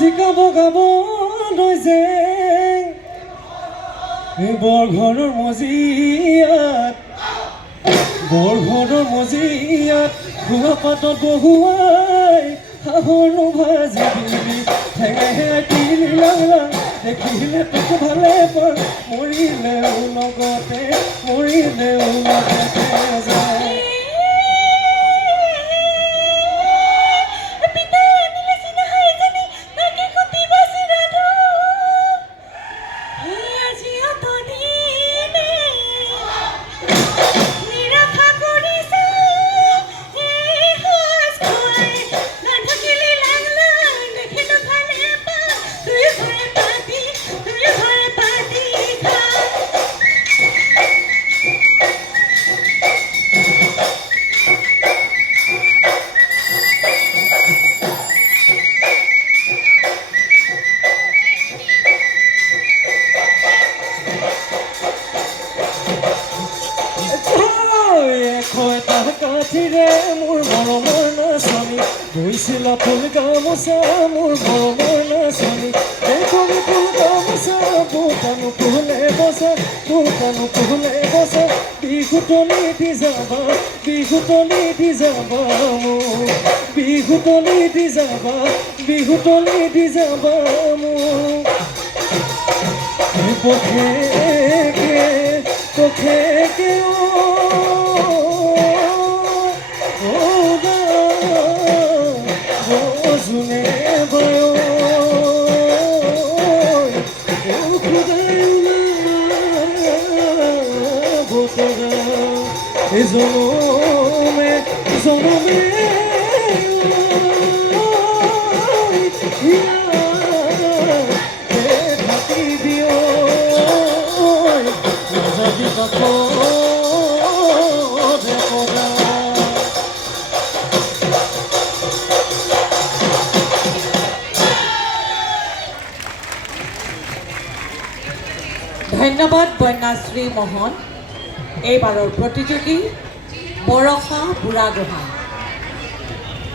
জিকাব গাব লৈছে বৰঘৰৰ মজিয়াত বৰঘৰৰ মজিয়াত খোৱা পাতত বহুৱাই হাঁহৰ ভাজি দিলি ঠেঙেহে তিলি লালা দেখিলে তোক ভালে পাৰ মৰিলেও লগতে যায় কাঠিৰে মোৰ মৰমৰ নাচনী গৈছিল ফুল গামোচা মোৰ মৰমৰ নাচনী ফুল গামোচা বুটানো ফুলে বছা বিহুতলি দি যাবা বিহুতলি দি যাবা মোৰ বিহুতলি দি যাবা বিহুতলি দি যাবা মোৰ পখেকে জোনে বয় বতৰা জনমে জনমে থাকিবি নাযাবি ধন্যবাদ বন্যাশ্ৰী মোহন। এইবাৰৰ প্ৰতিযোগী বৰষা বুঢ়াগোহাঁই।